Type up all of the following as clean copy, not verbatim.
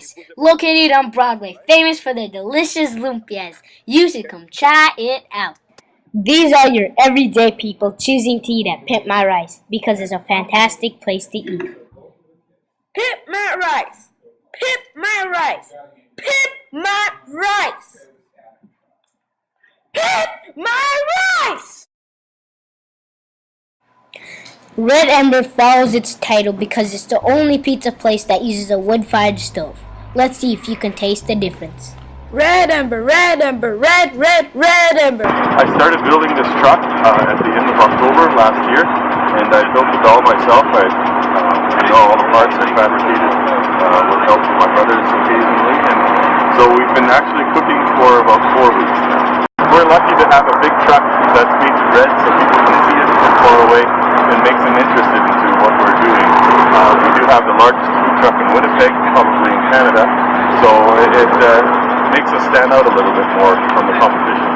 Rice, located on Broadway, famous for their delicious lumpias. You should come try it out. These are your everyday people choosing to eat at Pimp My Rice because it's a fantastic place to eat. Pimp my rice! Pimp my rice! Pimp my rice! Pimp my rice! Red Ember follows its title because it's the only pizza place that uses a wood-fired stove. Let's see if you can taste the difference. Red Ember, red ember, red ember. I started building this truck at the end of October last year, and I built it all myself. All the parts I fabricated with help from my brothers occasionally, and so we've been actually cooking for about 4 weeks now. We're lucky to have a big truck that's painted red so people can see it from far away and makes them interested into what we're doing. We do have the largest food truck in Winnipeg, probably in Canada, so it makes us stand out a little bit more from the competition.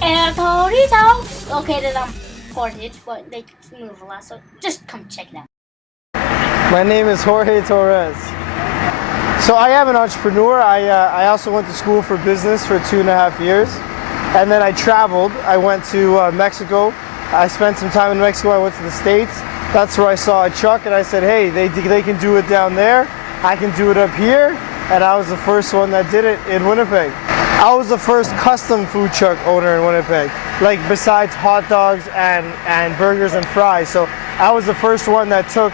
El Torito, located on Portage, but they move a lot, so just come check it out. My name is Jorge Torres. So I am an entrepreneur. I also went to school for business for 2.5 years. And then I traveled. I went to Mexico. I spent some time in Mexico. I went to the States. That's where I saw a truck and I said, hey, they can do it down there. I can do it up here. And I was the first one that did it in Winnipeg. I was the first custom food truck owner in Winnipeg, like besides hot dogs and burgers and fries. So I was the first one that took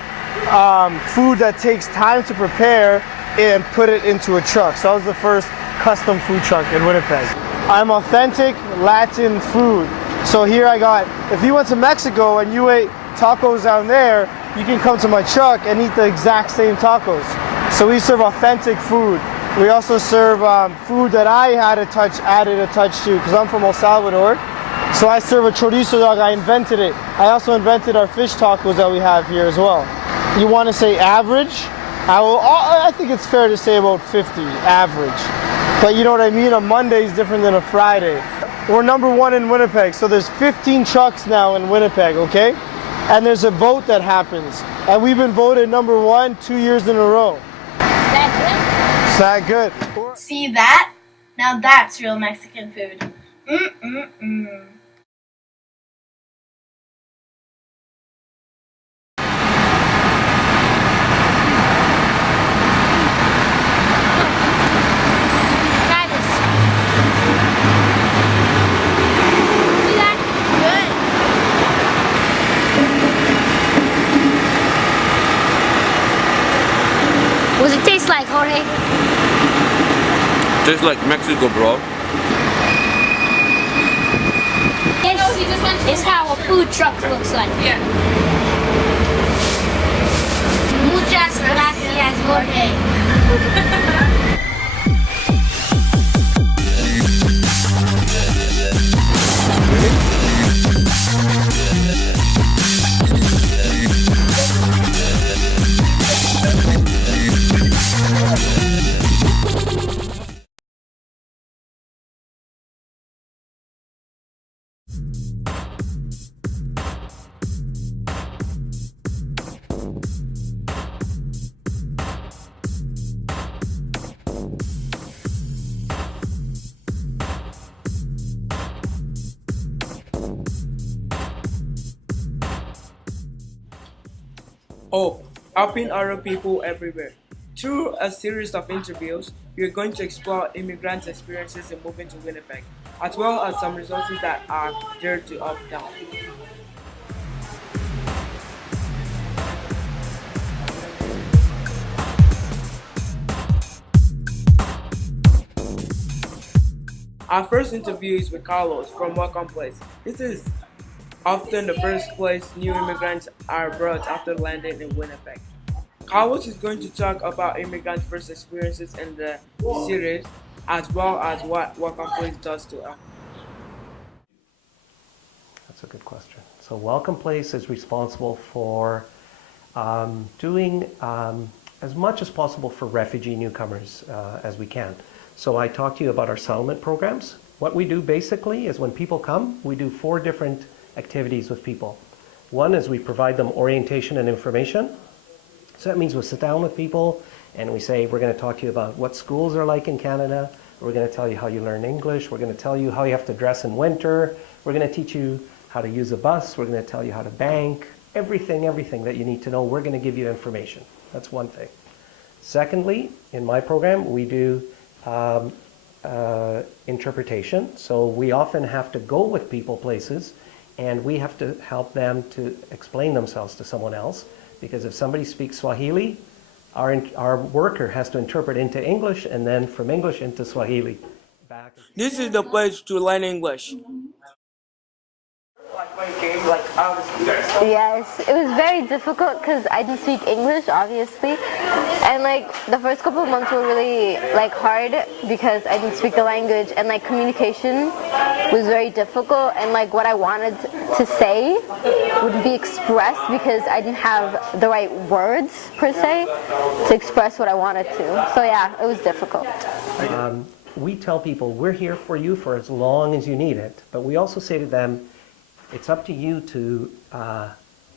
food that takes time to prepare and put it into a truck. So I was the first custom food truck in Winnipeg. I'm authentic Latin food. So here I got, if you went to Mexico and you ate tacos down there, you can come to my truck and eat the exact same tacos. So we serve authentic food. We also serve food that I added a touch to because I'm from El Salvador. So I serve a chorizo dog. I invented it. I also invented our fish tacos that we have here as well. You want to say average? I think it's fair to say about 50 average. But you know what I mean? A Monday is different than a Friday. We're #1 in Winnipeg, so there's 15 trucks now in Winnipeg, okay? And there's a vote that happens. And we've been voted #1 2 years in a row. Is that good? See that? Now that's real Mexican food. Try this. See that? Good. What does it taste like, Jorge? Tastes like Mexico, bro. It's how a food truck looks like. Yeah. Muchas gracias, Jorge. Hope, helping other people everywhere. Through a series of interviews, we are going to explore immigrants' experiences in moving to Winnipeg, as well as some resources that are there to help them. Our first interview is with Carlos from Welcome Place. This is often the first place new immigrants are brought after landing in Winnipeg. Carlos is going to talk about immigrants' first experiences in the series, as well as what Welcome Place does to them. That's a good question. So Welcome Place is responsible for doing as much as possible for refugee newcomers as we can. So I talked to you about our settlement programs, What we do basically is when people come, we do 4 different activities with people. One is we provide them orientation and information. So that means we'll sit down with people and we say, we're going to talk to you about what schools are like in Canada. We're going to tell you how you learn English. We're going to tell you how you have to dress in winter. We're going to teach you how to use a bus. We're going to tell you how to bank. Everything that you need to know, we're going to give you information. That's one thing. Secondly, in my program, we do interpretation. So we often have to go with people places and we have to help them to explain themselves to someone else. Because if somebody speaks Swahili, our worker has to interpret into English and then from English into Swahili. This is the place to learn English. Yes, it was very difficult because I didn't speak English, obviously, and like the first couple of months were really like hard because I didn't speak the language, and like communication was very difficult, and like what I wanted to say wouldn't be expressed because I didn't have the right words per se to express what I wanted to. So yeah, it was difficult. We tell people we're here for you for as long as you need it, but we also say to them, it's up to you to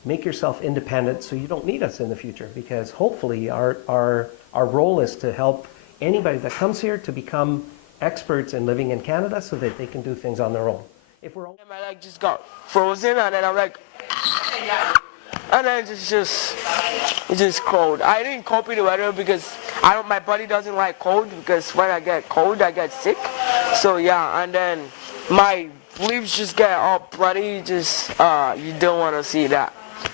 make yourself independent so you don't need us in the future, because hopefully our role is to help anybody that comes here to become experts in living in Canada so that they can do things on their own. If we're my leg just got frozen and then I'm like, and then it's just cold. I didn't copy the weather because my body doesn't like cold, because when I get cold I get sick. So yeah, and then my leaves just get all bloody, just you don't want to see that.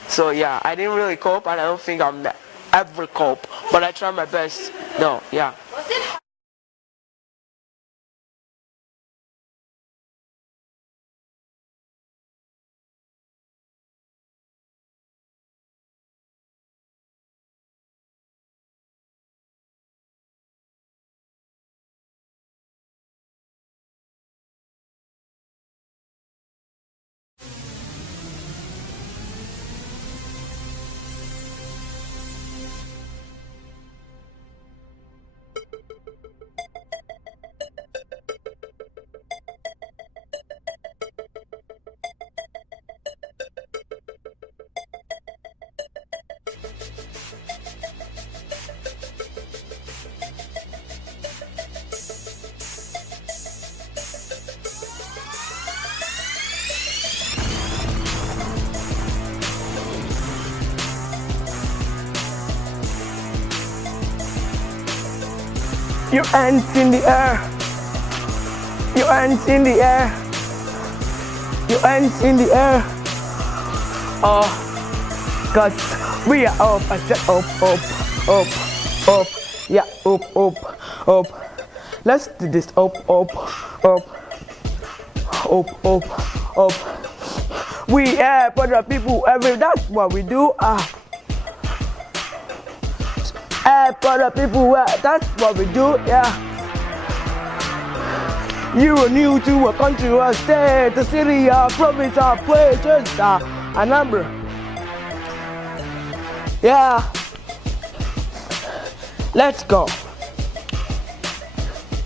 So yeah, I didn't really cope, and I don't think I'm ever cope, but I try my best. No, yeah. Your hands in the air. Your hands in the air. Your hands in the air. Oh, cause we are up. I said up, up, up, up. Yeah, up, up, up. Let's do this up, up, up, up, up, up. We are for the people every. That's what we do. For the people, that's what we do, yeah. You are new to a country or a state, a city, a province, a place, just a number. Yeah. Let's go.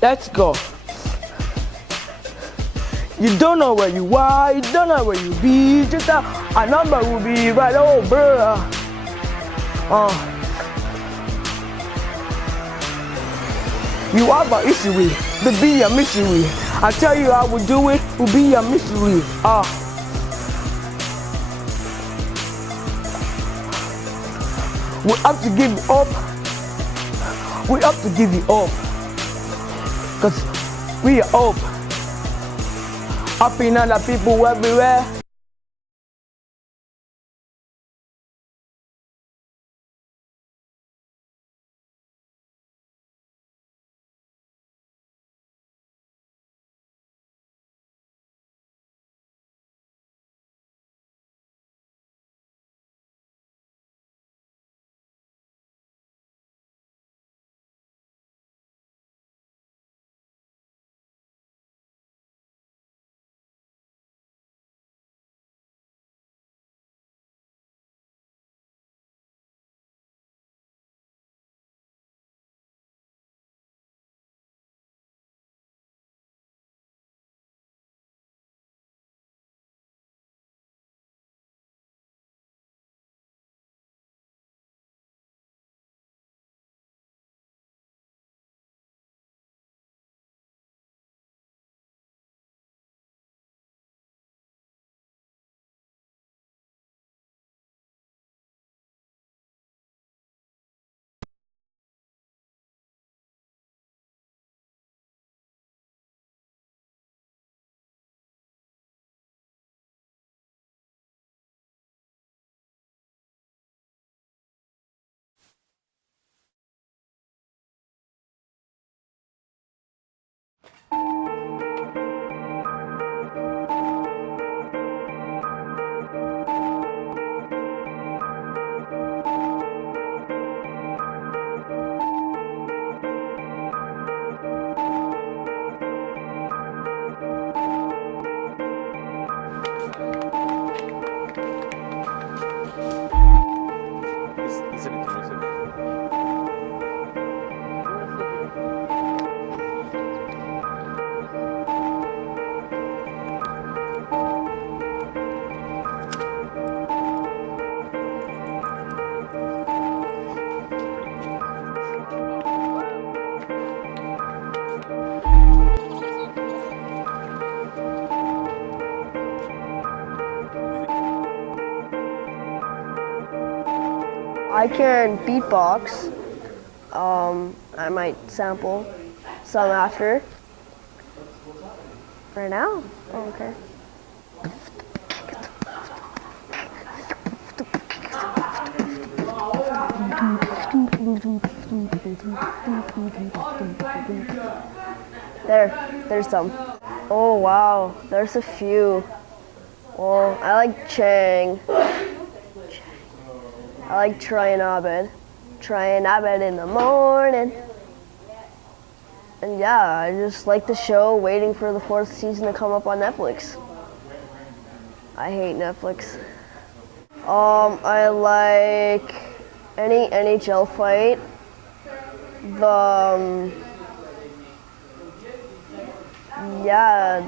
Let's go. You don't know where you are, you don't know where you be, just a number will be right over. You have an issue with, to be a mystery. I tell you I will do it, will be a mystery. We have to give you up. We have to give you up. Cause we are up. Up in other people everywhere. I can beatbox. I might sample some after. Right now? Oh, okay. There's some. Oh wow, there's a few. Well, I like Chang. I like trying Abed. Trying Abed in the morning. And yeah, I just like the show, waiting for the 4th season to come up on Netflix. I hate Netflix. I like any NHL fight. Yeah,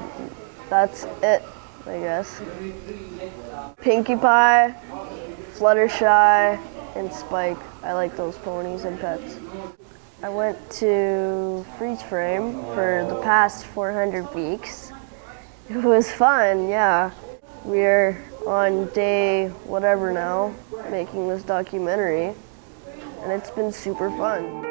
that's it, I guess. Pinkie Pie, Fluttershy, and Spike. I like those ponies and pets. I went to Freeze Frame for the past 400 weeks. It was fun, yeah. We're on day whatever now, making this documentary, and it's been super fun.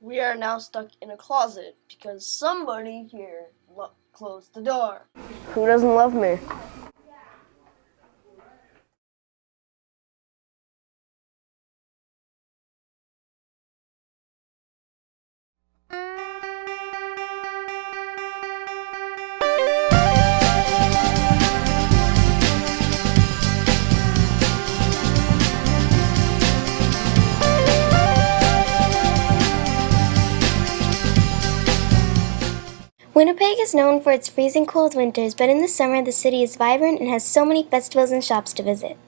We are now stuck in a closet because somebody here closed the door. Who doesn't love me? Winnipeg is known for its freezing cold winters, but in the summer the city is vibrant and has so many festivals and shops to visit.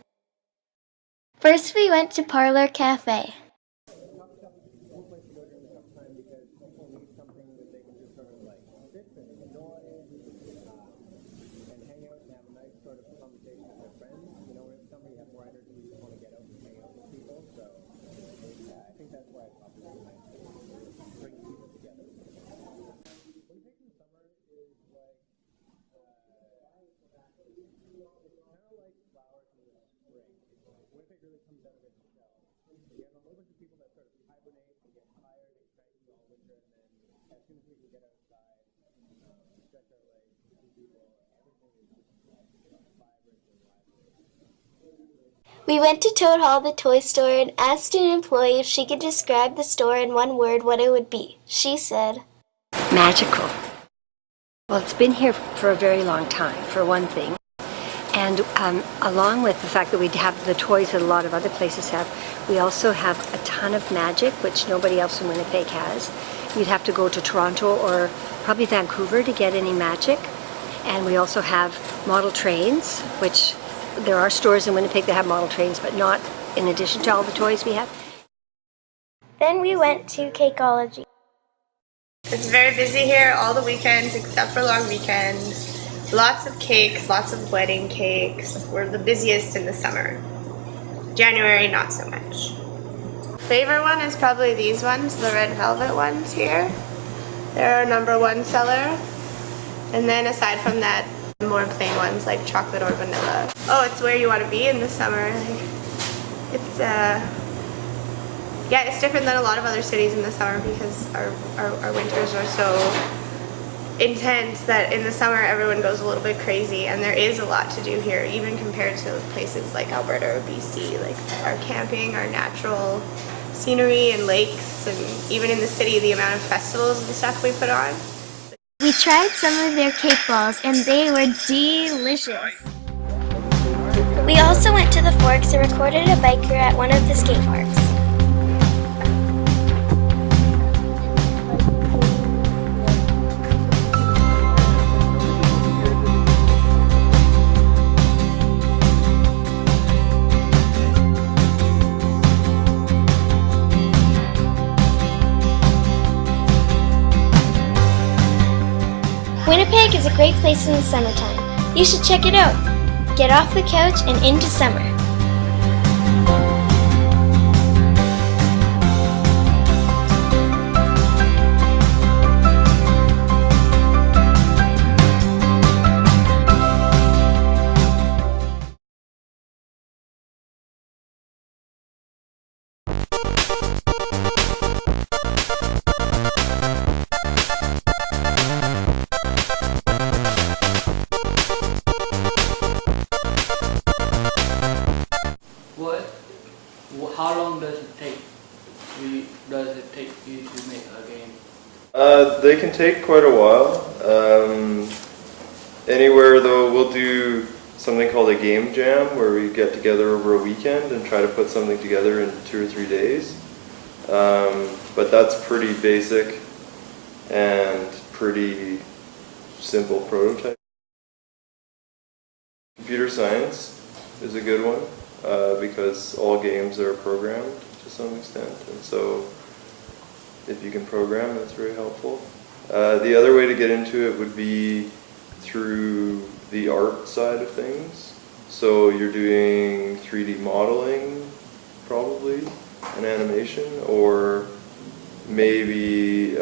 First we went to Parlor Cafe. We went to Toad Hall, the toy store, and asked an employee if she could describe the store in one word, what it would be. She said, magical. Well, it's been here for a very long time, for one thing. And along with the fact that we have the toys that a lot of other places have, we also have a ton of magic, which nobody else in Winnipeg has. You'd have to go to Toronto or probably Vancouver to get any magic. And we also have model trains, which there are stores in Winnipeg that have model trains, but not in addition to all the toys we have. Then we went to Cakeology. It's very busy here all the weekends except for long weekends. Lots of cakes, lots of wedding cakes. We're the busiest in the summer. January, not so much. Favorite one is probably these ones, the red velvet ones here. They're our #1 seller. And then aside from that, more plain ones like chocolate or vanilla. Oh, it's where you want to be in the summer. It's yeah, it's different than a lot of other cities in the summer because our winters are so intense that in the summer everyone goes a little bit crazy, and there is a lot to do here, even compared to places like Alberta or BC, like our camping, our natural scenery and lakes, and even in the city, the amount of festivals and stuff we put on. We tried some of their cake balls, and they were delicious. We also went to the Forks and recorded a biker at one of the skate parks. Winnipeg is a great place in the summertime. You should check it out. Get off the couch and into summer. they can take quite a while. Anywhere though, we'll do something called a game jam where we get together over a weekend and try to put something together in 2 or 3 days. But that's pretty basic and pretty simple prototype. Computer science is a good one because all games are programmed to some extent, and so if you can program, that's very helpful. The other way to get into it would be through the art side of things. So you're doing 3D modeling, probably, and animation, or maybe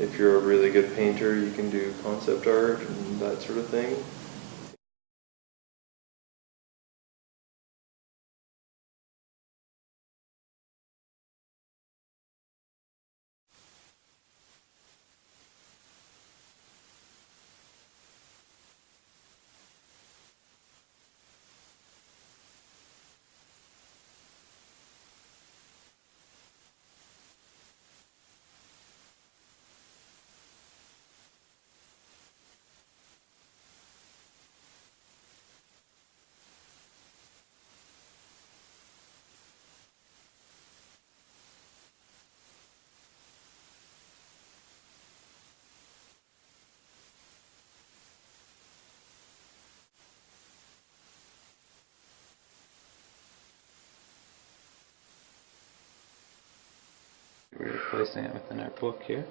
if you're a really good painter, you can do concept art and that sort of thing. We're placing it within our book here.